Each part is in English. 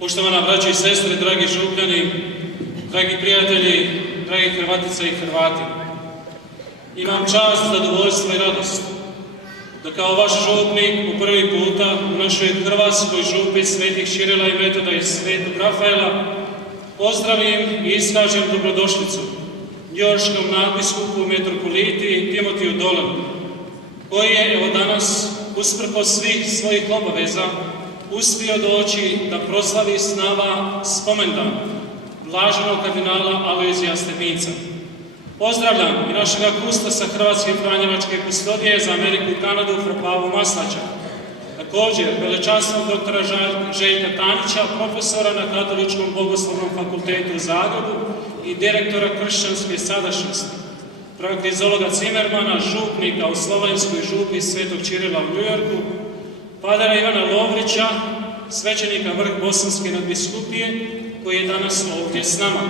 Poštovana braćo i sestre, dragi župljani, dragi prijatelji, dragi Hrvatice i Hrvati, imam čast, zadovoljstvo i radost da kao vaš župnik po prvi puta u našoj Hrvatskoj župi svetih Čirila i Metoda i svetog Rafaela pozdravim i iskažem dobrodošlicu newyorskom nadbiskupu metropoliti Timotiju Dolanu, koji je evo danas, usprkos svih svojih obaveza, uspio doći da proslavi s nama spomendan blaženog kardinala Alojzija Stepinca. Pozdravljam i našega kustosa Hrvatske Franjevačke kustodije za Ameriku i Kanadu Pavu Maslača. Također, velečasnog doktora Željka Tanića, profesora na Katoličkom bogoslovnom fakultetu u Zagrebu i direktora kršćanske sadašnjosti. Praktizologa Cimermana, župnika u slovenskoj župi Svetog Čirila u Newyorku, padara Ivana Lovrića, svećenika vrh Bosanske nadbiskupije, koji je danas ovdje s nama.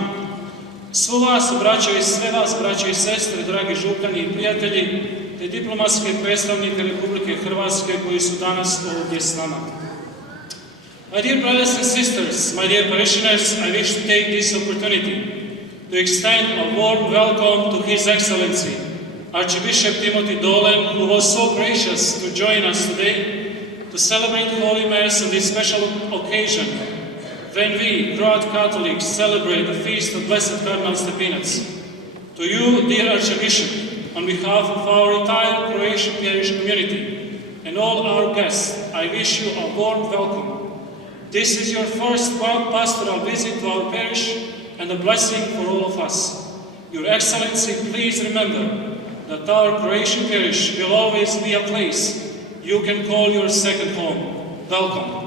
Svo vas, braćo i sve vas, braćo i sestre, dragi župljani i prijatelji, te diplomatske predstavnike Republike Hrvatske koji su danas ovdje s nama. My dear brothers and sisters, my dear parishioners, I wish to take this opportunity to extend a warm welcome to His Excellency, Archbishop Timothy Dolan, who was so gracious to join us today to celebrate Holy Mass on this special occasion when we, Croat Catholics, celebrate the feast of Blessed Cardinal Stepinac. To you, dear Archbishop, on behalf of our entire Croatian parish community and all our guests, I wish you a warm welcome. This is your first pastoral visit to our parish and a blessing for all of us. Your Excellency, please remember that our Croatian parish will always be a place you can call your second home. Welcome.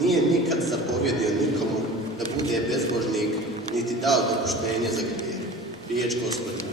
Nije nikad zapovjedio nikomu da bude bezbožnik, niti dao dopuštenje za grijeh. Riječ Gospodina.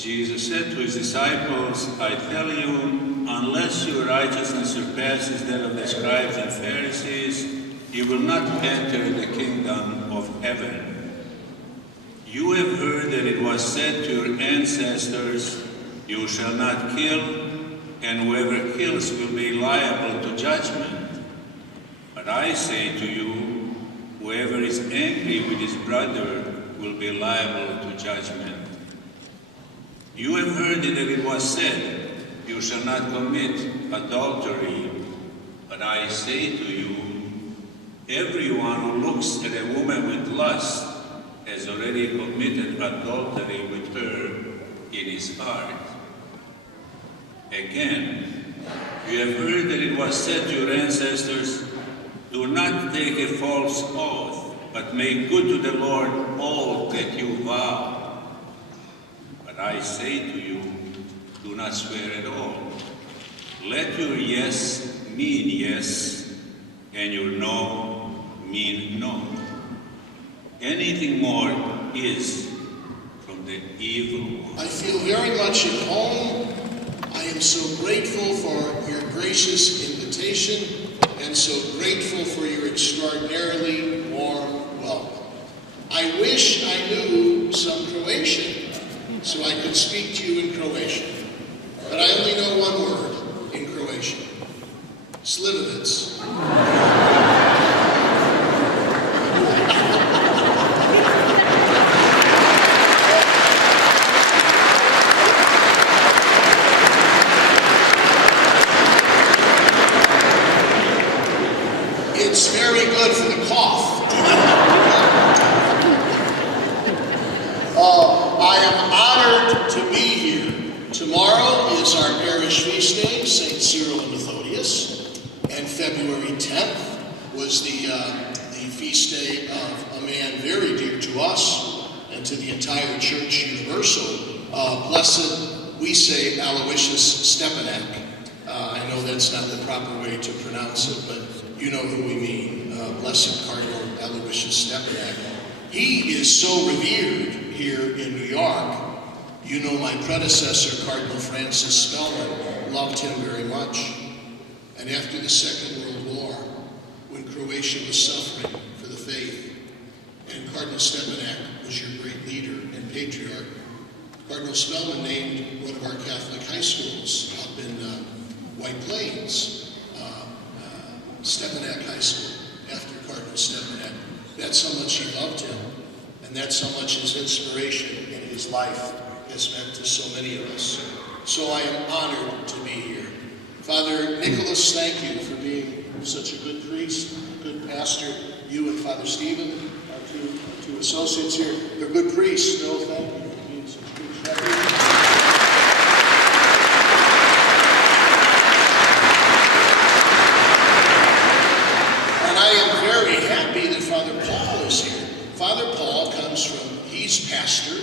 Jesus said to his disciples, I tell you, unless your righteousness surpasses that of the scribes and Pharisees, you will not enter the kingdom of heaven. You have heard that it was said to your ancestors, you shall not kill, and whoever kills will be liable to judgment. But I say to you, whoever is angry with his brother will be liable to judgment. You have heard that it was said, you shall not commit adultery. But I say to you, everyone who looks at a woman with lust has already committed adultery with her in his heart. Again, you have heard that it was said to your ancestors, do not take a false oath, but make good to the Lord all that you vow. But I say to you, do not swear at all. Let your yes mean yes, and your no mean no. Anything more is from the evil one. I feel very much at home. I am so grateful for your gracious invitation and so grateful for your extraordinarily warm welcome. I wish I knew some Croatian so I could speak to you in Croatian, but I only know one word in Croatian: Slivovitz. It's very good for the cough. I am honored to be here. Tomorrow is our parish feast day, St. Cyril and Methodius, and February 10th was the feast day of a man very dear to us and to the entire Church Universal. Blessed, we say, Aloysius Stepinceva. I know that's not the proper way to pronounce it, but you know who we mean. Blessed Cardinal Aloysius Stepinceva. He is so revered here in New York. You know my predecessor, Cardinal Francis Spellman, loved him very much. And after the Second World War, when Croatia was suffering for the faith, and Cardinal Stepinceva was your great leader and patriarch, Cardinal Spellman named one of our Catholic high schools up in White Plains, Stepinceva High School, after Cardinal Stepinceva. That's how much he loved him, and that's how much his inspiration in his life has meant to so many of us. So I am honored to be here. Father Nicholas, thank you for being such a good priest, a good pastor. You and Father Stephen, our two associates here, they're good priests. No, thank you for being such good shepherds. Father Paul comes from, he's pastor,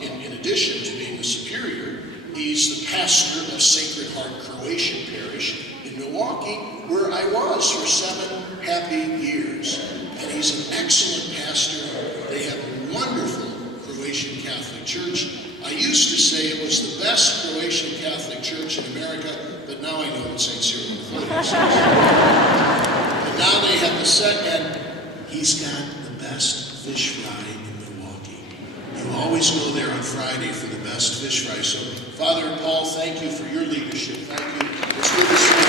in addition to being the superior, he's the pastor of Sacred Heart Croatian Parish in Milwaukee, where I was for 7 happy years. And he's an excellent pastor. They have a wonderful Croatian Catholic Church. I used to say it was the best Croatian Catholic Church in America, but now I know it's St. Cyril and Methodius. And now they have the second, he's got the best fish fry in Milwaukee. You always go there on Friday for the best fish fry. So, Father Paul, thank you for your leadership. Thank you. It's good to see you.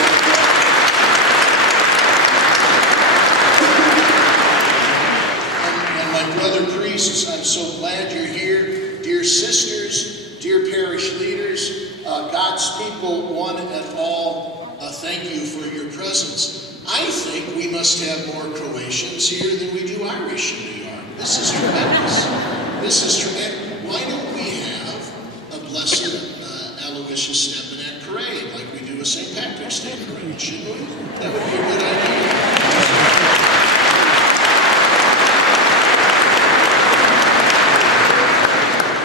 And my brother priests, I'm so glad you're here. Dear sisters, dear parish leaders, God's people, one and all, thank you for your presence. I think we must have more Croatians here than we do Irish in New York. This is tremendous. This is tremendous. Why don't we have a blessed Aloysius Stepinceva parade like we do a St. Patrick's Day parade, shouldn't we? That would be a good idea.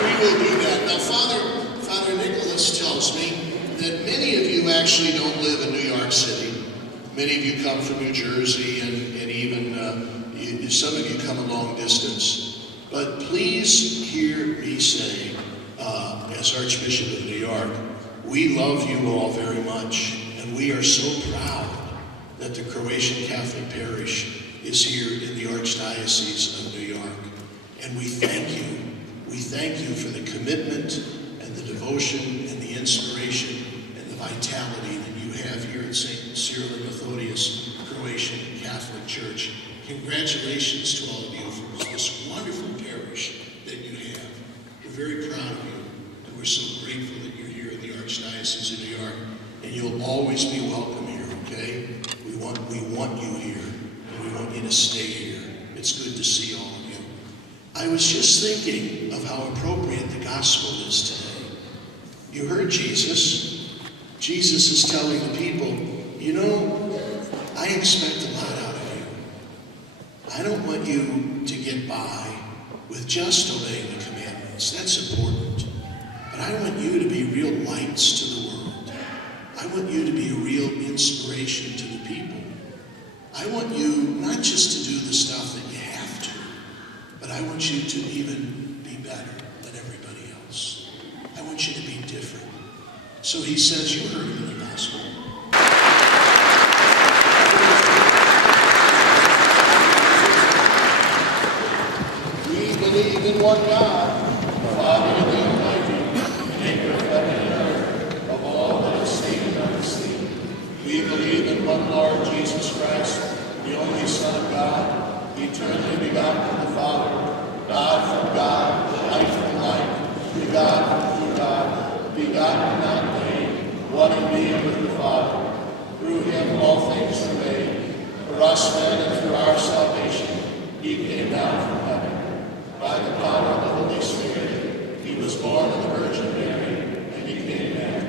We will do that. Now, Father Nicholas tells me that many of you actually don't live in New York City. Many of you come from New Jersey, and even some of you come a long distance. But please hear me say, as Archbishop of New York, we love you all very much, and we are so proud that the Croatian Catholic Parish is here in the Archdiocese of New York. And we thank you. We thank you for the commitment and the devotion and the inspiration and the vitality St. Cyril and Methodius Croatian Catholic Church. Congratulations to all of you for this wonderful parish that you have. We're very proud of you, and we're so grateful that you're here in the Archdiocese of New York, and you'll always be welcome here, okay? We want you here, and we want you to stay here. It's good to see all of you. I was just thinking of how appropriate the gospel is today. You heard Jesus. Jesus is telling the people, you know, I expect a lot out of you. I don't want you to get by with just obeying the commandments. That's important. But I want you to be real lights to the world. I want you to be a real inspiration to the people. I want you not just to do the stuff that you have to, but I want you to even be better than everybody else. I want you to be different. So he says, you heard him in the gospel. We believe in one God, Father, the Almighty, maker of heaven and earth, of all that is seen and unseen. We believe in one Lord Jesus Christ, the only Son of God, eternally begotten of the Father, God from God, light from light, begotten through God, begotten not made, one in being with the Father. Through him all things are made. For us men and through our salvation, he came down from heaven. By the power of the Holy Spirit, he was born of the Virgin Mary and became man.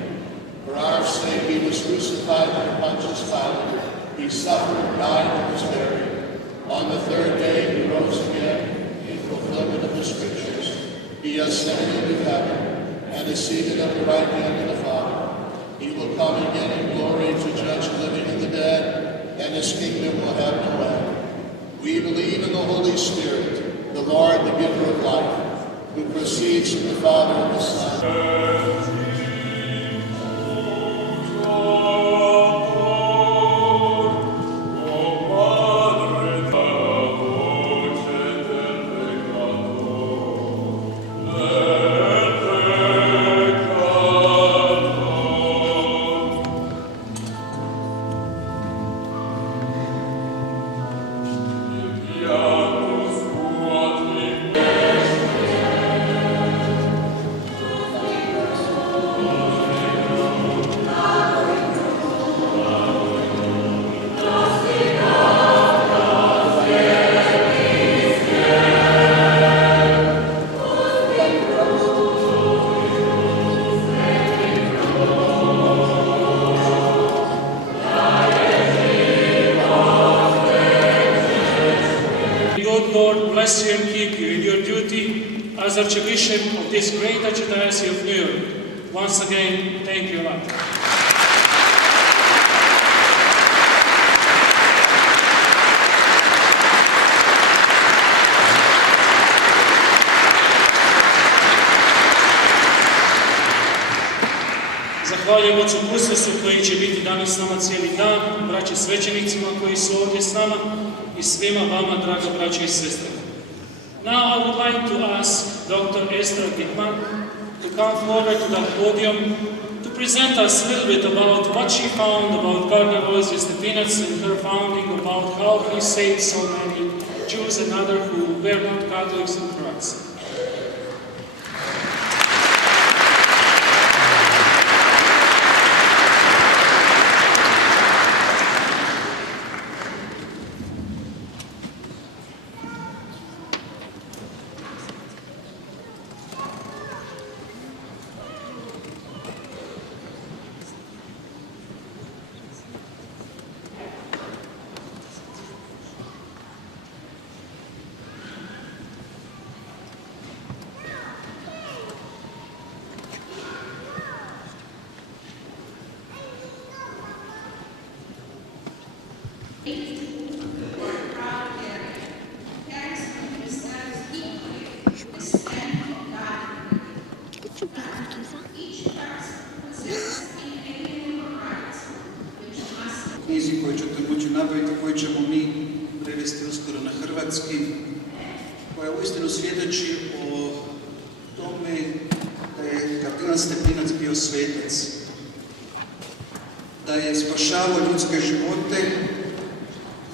For our sake he was crucified under Pontius Pilate. He suffered, died, and was buried. On the third day he rose again in fulfillment of the Scriptures. He ascended into heaven and is seated at the right hand of the Father. He will come again in glory to judge the living and the dead, and his kingdom will have no end. We believe in the Holy Spirit, the Lord, the giver of life, who proceeds from the Father and the Son. Lord bless you and keep you in your duty as Archbishop of this great Archdiocese of New York. Once again, thank you a lot. Zahvaljujem ocu Kusesu koji će biti danas s nama cijeli dan, braći svećenicima koji su ovdje s nama i svima vama, draga braće i sestre. Now I would like to ask Dr. Esther Dittman to come forward to the podium to present us a little bit about what she found about Cardinal Aloysius Stepinac and her founding, about how he saved so many Jews and others who were not Catholics in France. Knjizi koju ćete moći nabaviti, koju ćemo mi prevesti uskoro na hrvatski, koja uistinu svjedoči o tome da je kardinal Stepinac bio svetac. da je spašavao ljudske živote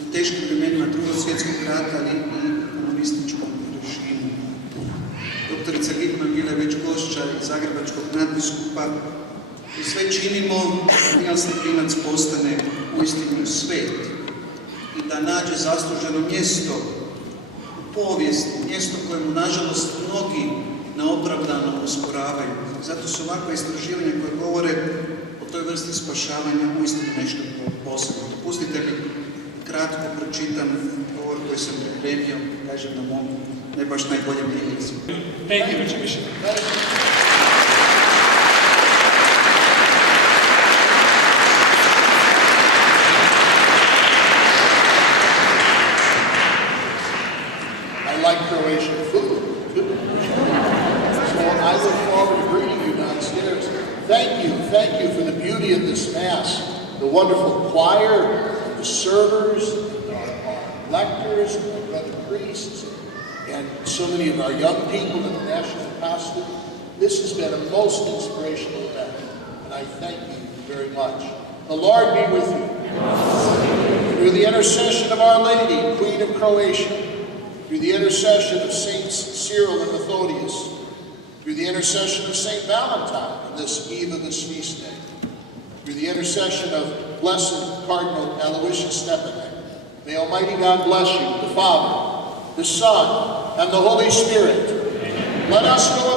u teškim vremenima Drugog svjetskog rata, ali i komunističkom režimu. Doktorica Gitman bila je već gošća zagrebačkog nadbiskupa i sve činimo da Milan Stepinac postane uistinu svet i da nađe zasluženo mjesto u povijesti, mjesto kojemu nažalost mnogi neopravdano usporavaju. Zato su ovakve istraživanja koje govore o toj vrsti spašavanja uistinu nešto posebno. Dopustite mi kratko pročitam govor koji sam pripremio, kažem na mom ne baš najboljem jeziku. Thank you, Archbishop. I like Croatian food, too. So I look forward to greeting you downstairs. Thank you for the beauty of this Mass, the wonderful choir, the servers, our lectors, our brother priests, and so many of our young people in the National Costume. This has been a most inspirational event, and I thank you very much. The Lord be with you. Through the intercession of Our Lady, Queen of Croatia, through the intercession of Saints Cyril and Methodius, through the intercession of Saint Valentine on this eve of this feast day, through the intercession of Blessed Cardinal Aloysius Stepinceva, may Almighty God bless you, the Father, the Son, and the Holy Spirit. Let us go